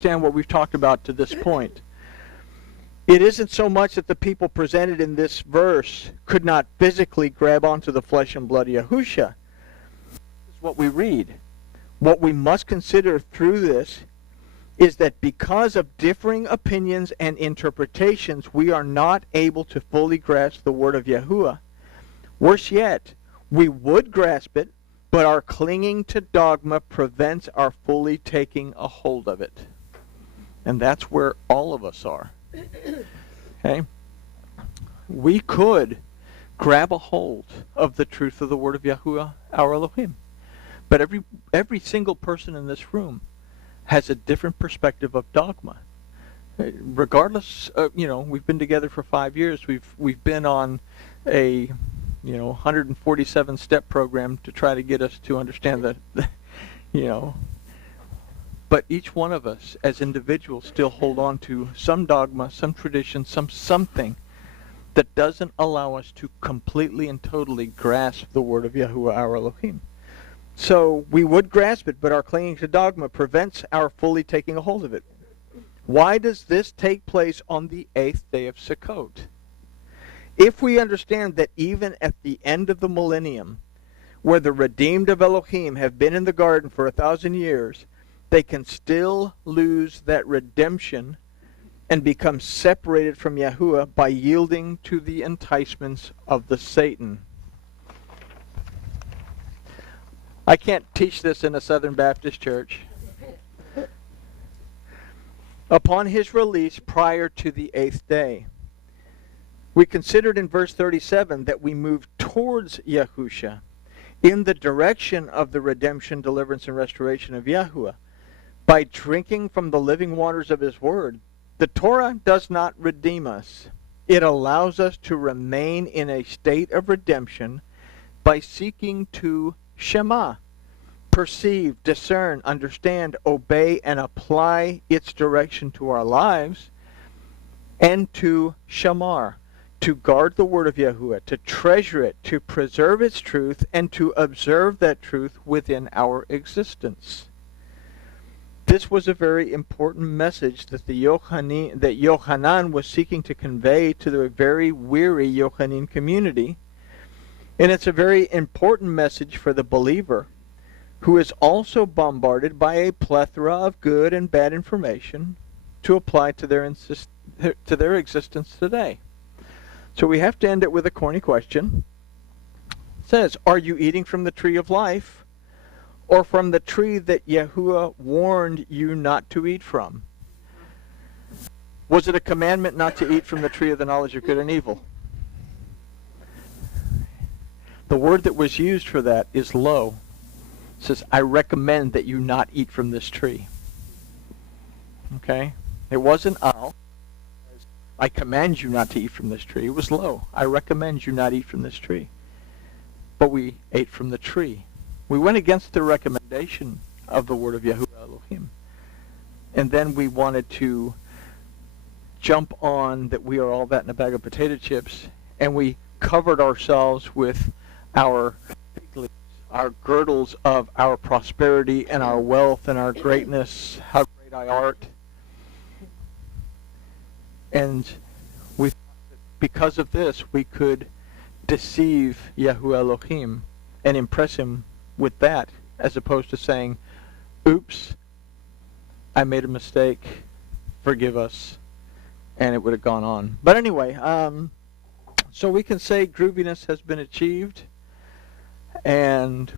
understand what we've talked about to this point. It isn't so much that the people presented in this verse could not physically grab onto the flesh and blood of Yahusha. This is what we read. What we must consider through this is that because of differing opinions and interpretations, we are not able to fully grasp the word of Yahuwah. Worse yet, we would grasp it, but our clinging to dogma prevents our fully taking a hold of it. And that's where all of us are. Okay? We could grab a hold of the truth of the word of Yahuwah, our Elohim. But every single person in this room has a different perspective of dogma. Regardless of, we've been together for 5 years. We've been on a 147 step program to try to get us to understand that, but each one of us as individuals still hold on to some dogma, some tradition, something that doesn't allow us to completely and totally grasp the word of Yahuwah our Elohim. So we would grasp it, but our clinging to dogma prevents our fully taking a hold of it. Why does this take place on the 8th day of Sukkot? If we understand that even at the end of the millennium, where the redeemed of Elohim have been in the garden for 1,000 years, they can still lose that redemption and become separated from Yahuwah by yielding to the enticements of the Satan. I can't teach this in a Southern Baptist church. Upon his release prior to the 8th day, we considered in verse 37 that we move towards Yahusha in the direction of the redemption, deliverance, and restoration of Yahuwah by drinking from the living waters of his word. The Torah does not redeem us. It allows us to remain in a state of redemption by seeking to Shema, perceive, discern, understand, obey, and apply its direction to our lives, and to Shamar, to guard the word of Yahuwah, to treasure it, to preserve its truth, and to observe that truth within our existence. This was a very important message that Yochanan was seeking to convey to the very weary Yochanan community. And it's a very important message for the believer, who is also bombarded by a plethora of good and bad information to apply to their existence today. So we have to end it with a corny question. It says, are you eating from the tree of life, or from the tree that Yahuwah warned you not to eat from? Was it a commandment not to eat from the tree of the knowledge of good and evil? The word that was used for that is lo. It says, I recommend that you not eat from this tree. Okay? It wasn't al. I command you not to eat from this tree. It was lo. I recommend you not eat from this tree. But we ate from the tree. We went against the recommendation of the word of Yahuwah Elohim. And then we wanted to jump on that we are all that in a bag of potato chips, and we covered ourselves with our girdles of our prosperity and our wealth and our greatness, how great I art. And we thought that because of this, we could deceive Yahuwah Elohim and impress him with that, as opposed to saying, oops, I made a mistake, forgive us, and it would have gone on. But anyway, so we can say grooviness has been achieved, and